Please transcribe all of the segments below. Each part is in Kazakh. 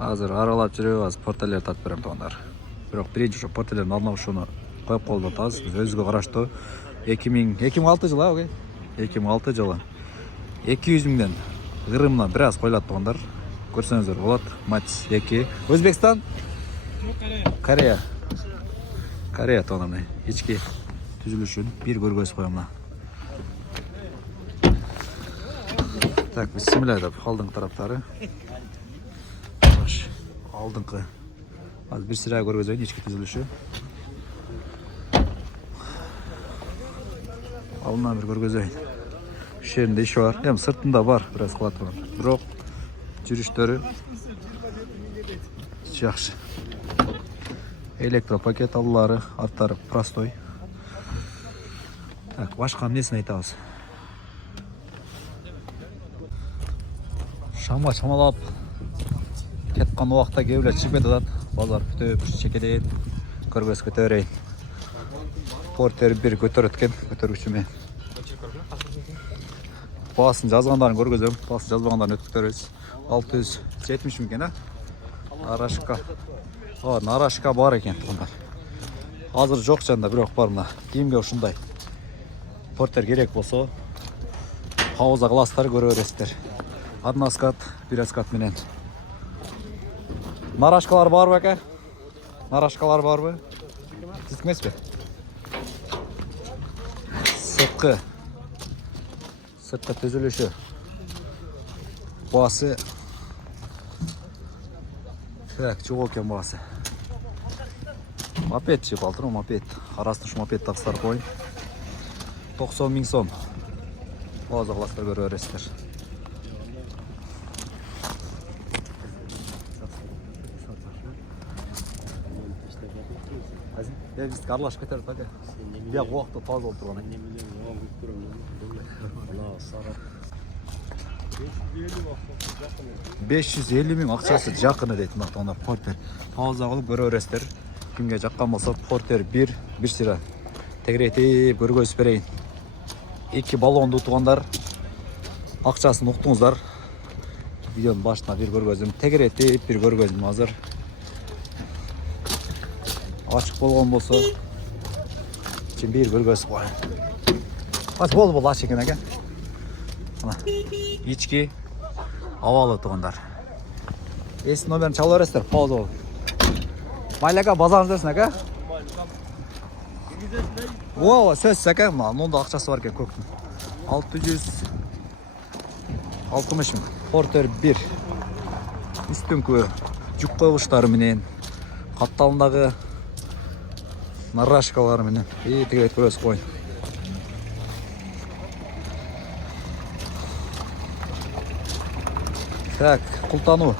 Азыр аралап жүрөбүз, аз портерлер тап берем тоондар. Бирок биринчи ошо портерлердин алдына ушуну коюп колуп атабыз. Биз өзүгө караштуу 2006 жылы оке. 2006 жылы 200 миңден гырымдан бир аз коюлат тоондар. Көрсөңүздөр болот. Матч 2. Өзбекстан? Корея. Корея тоондар. Ички түзүлүшүн бир көргөзүп коем мына. Так, бисмилlah деп алдыңкы тараптары. Алдыңкы. Az bir sıra көргөзөйүн ички түзүлүшү. Алдынан бир көргөзөйүн. Иш жеринде иши бар. Эми сыртында бар, бир аз кылат бар. Бирок жүрүштөрү жакшы. Электропакет аллары, арттары простой. Так, башка эмнесин айтабыз? Шамга чамалап кеткан убакта кээ бирөө чыгып кетет. Базар бүтөп, чекеден көргөз көтөрөйүн. Портер 1 көтөрөт экен, көтөрүүчү менен. Баасын жазгандарын көргөзөм, баасын жазбагандарын өтүп көрөбүз. 670 миң экен, Нарашка. Нарашка бар экен тоондар. Азыр жок жанда, бирок бар мына. Кийимге ушундай портер керек болсо, пауза класстары көрө бересиздер. Одна скат, бир скат менен. Нарашкалар барбы ака? Нарашкалар барбы? Сиздики эмеспи? Сырткы түзүлүшү. Баасы так, чогуу экен баасы. Мопед чыгып алдыр, мопед. Арасында ушу мопед таксылар коюн. 90 миң сом. Пауза класстар көрө бересиздер. Biz karlaş keter tabii. Ya vakti fazla oldu bana. 550 ming акчасы жакыны дейт мактандар портер. Пауза кылып көрө бересиздер. Кимге жаккан болсо портер 1 сыра. Тегеретип көргөзүп берейин. 2 баллонду утугандар акчасын уктуңуздар. Видеонун башына бир көргөзүм. Тегеретип бир көргөзүм азыр. Açık bolgon bolsa için bir görgösüp koyun. Az bol açık ekan. Mana içki avalı toğunдар. Esin номерин чалып бересиздер, пауза болуп. Майла ака, базарыңыз берсин ака. Ооба, сөзсүз ака, мында акчасы бар экен көктүн. 660 миң. Портер 1. Үстүңкү жүк койгучтары менен капталындагы нарашкалар менен тегерет көрөсүп коюн. Так, култануу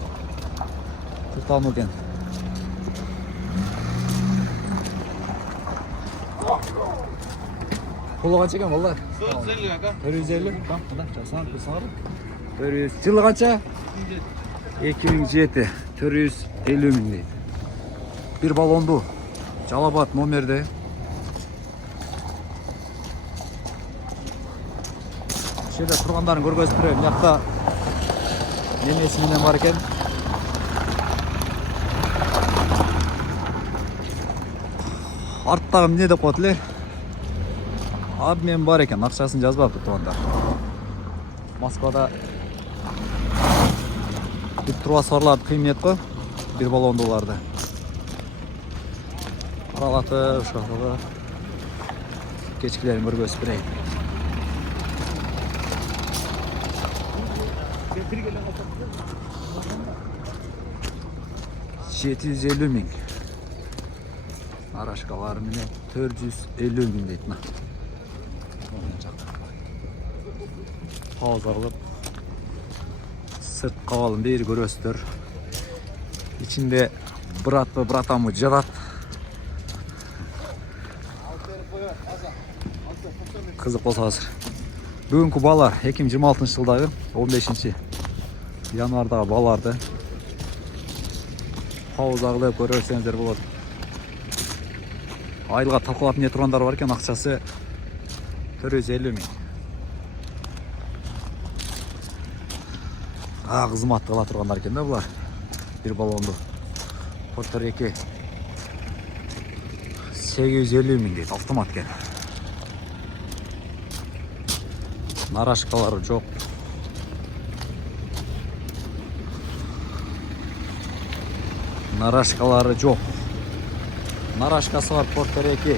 экен. Пулу канча экен балдар? 450 ака. 450. Там, мына жасаң, кылсаңар. 400. Жылы канча? 2007. 450 миң дейт. Bir balondu. Жалабат номерде. Жерде тургандарын көргөзүп берем. Мынакта немеси менен бар экен. Арттагы эмне деп коет эле? Обмен бар экен, акчасын жазбапты тоондар. Москвада бир турбасарларды кыймет го, бир балондуларды. Аралатып, ушакта кечкилерин көргөзүп берейин. $750 миң. Арашкалар менен 450 миң дейт мына. Пауза кылып сырт кабалын бери көрөсүздөр. Ичинде братпы, братамы жатат. Кызык болса азыр. Бүгүнкү балар 2026 жылдагы 15 январдагы баларды пауза кылып көрөрсөңүздөр болот. Айылга талкалап эмне тургандар бар экен, акчасы 450 миң. Кызмат кыла тургандар экен да булар. Bir balondu. Porter 2. 850 ming deydi. Автомат ekan. Narashkalari жоқ. Narashkalari жоқ. Narashkасы бар Porter 2.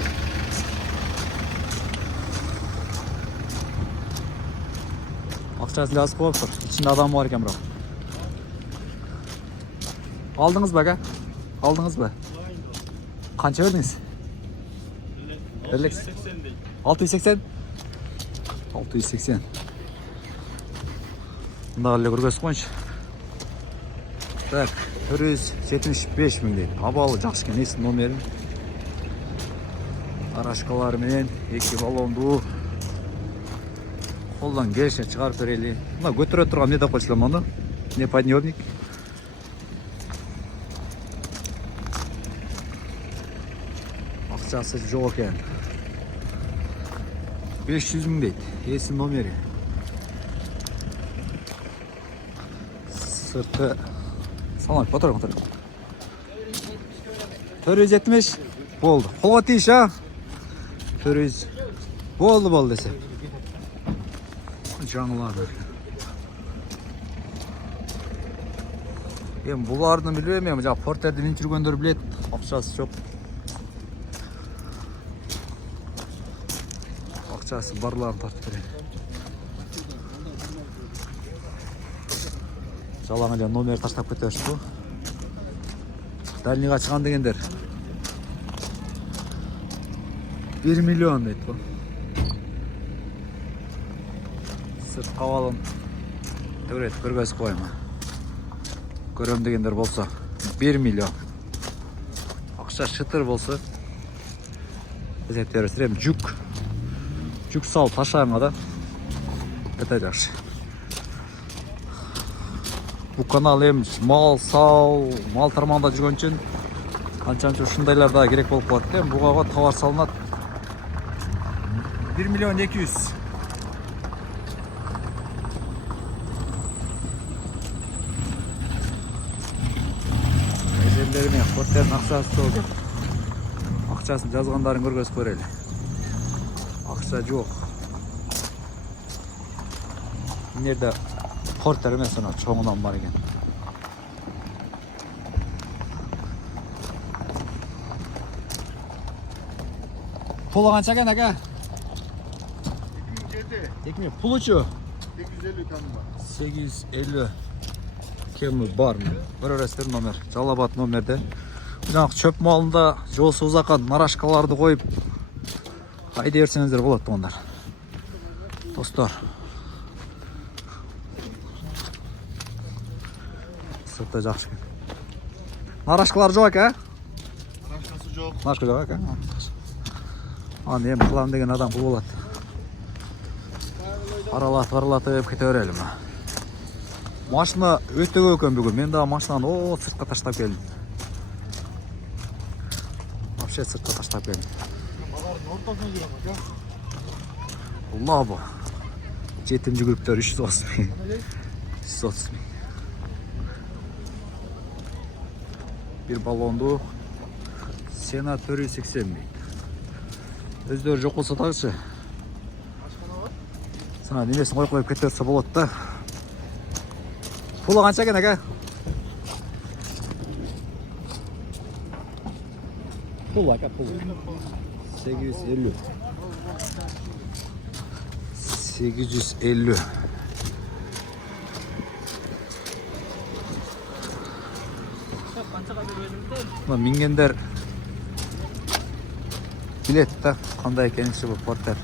Ақшасы жазып қойып тұр. İçinde адам бар екен бірақ. Aldınız mı aga? Aldınız mı? Қанша verdiniz? 680. 680. Bundağı әлі көргөз қойыншы. Так, 475 мың дейді. Абалы жақсы екен, есін номерін. Арашкалары менен 2 баллонду. Қолдан келші шығарып берелі. Мына көтере тұрған не деп қойшылам оны? Не подъемник? Ақшасы жоқ екен. 500 мың дейді. Есін номері. Сырты. Салам, потор. 470 болды. Қолға тиіш, а? 400 болды десе. Жаңылады. Мен бұлардың білмеймін, жаңа портерді мен жүргендер білет. Ақшасы жоқ. Ақшасы барларын тартып береді. Жалаң еле номер таштап кетеш бұл. Дальныйға шыған дегендер 1 миллион дейді бұл. Сырт қавалын төрет көргөз қойма. Көрем дегендер болса 1 миллион. Ақша шытыр болса біз әттересірем жүк сал ташаңа да өте жақшы. Бұл канал еміз мал тармағында жүрген үшін қаншаншы шындайларда керек болып қуатты. Бұғаға тауар салынады 1 миллион 200. Әжелеріме портердің ақшасы сол. Ақшасын жазғандарын көргөз көрелі. Ақша жоқ. Нерде Porter емес ona çoğundan var ekan. Pulu qancha ekan aka? 2000. Puluchu? 850 kamı var. 850 kemi бар mı? Көрерсіздер номер. Жалабат номерде. Жаңағы чөп малында жолсы ұзаққан нарашкаларды қойып қайда берсеңіздер болады ондар. Достар. Сыртта жақсы. Нарашкалар жоқ екен? Нарашкасы жоқ. Нарашка жоқ екен? Аны ем қылам деген адам бұл болады. Аралатып кете берелі ма? Машина өте көп екен бүгін. Мен дағы машинаны сыртқа таштап келдім. Вообще сыртқа таштап келдім. Базардың ортасына жүрем aka. Алла бұл. Жетім жүгіріптер 330 мың. 330 мың. Bir balondu. Sena 480 мың. Өздері жоқ болса тағышы. Sana немесін қойып кетерсе болады да. Пулы қанша екен aka? Пул aka, пул. 850. 850. Мингендер билет та қандай екенінші бұл порттар.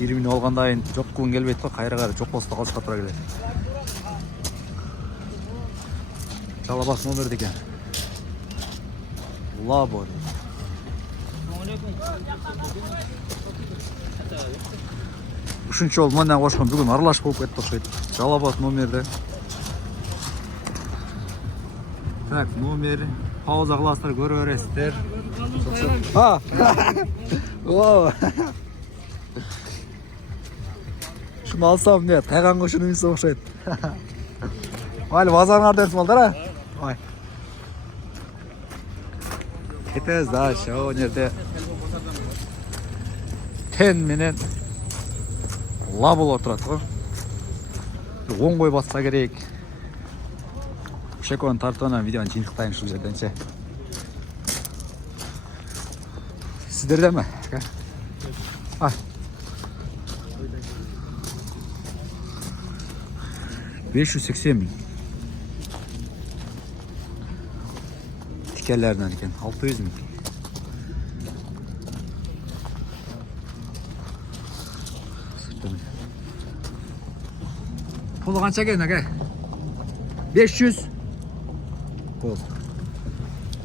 20 алғандайын жоқ қылын келбейді қой, қайры жоқ болса қалысқа тұра келеді. Жалабас номерді екен. Лабо. Үшінші ол маңнан қошқан бүгін аралаш болып кетті ұқсайды. Жалабас номерді. Так, номер. Пауза қыласыздар, көріп өресіздер. Шunu alsam ne? Taygan koşunu bir soğuşaydı. Hadi bazarın arda etsin baldır ha? кетебиз да ошо жерде тен менен ла болуп турат го. Оң кой басса керек. Ошеконун тартыбынан видеону жыйынтыктайын ушул жерденчи. Сиздердеби? А. 580 миң. Тикелерден экен 600 миң. Pulu kança eкен aka? 500. Pul.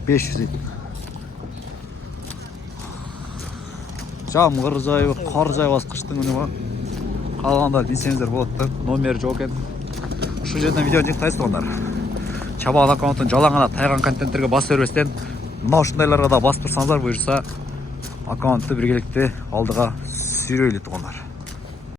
500 eкен. Жамгыр жайы, кар жайбас кыштын күнү го. Калгандар билсеңиздер болот да. Номер жок экен. Ушул жерден видео жыктайсыздар. Чабаал аккаунттун жалаң гана тайган контенттерге басып бербестен, мына ушундайларга да басып турсаңыздар буюрса, аккаунтту биргеликте алдыга сүйрөйлү тугандар.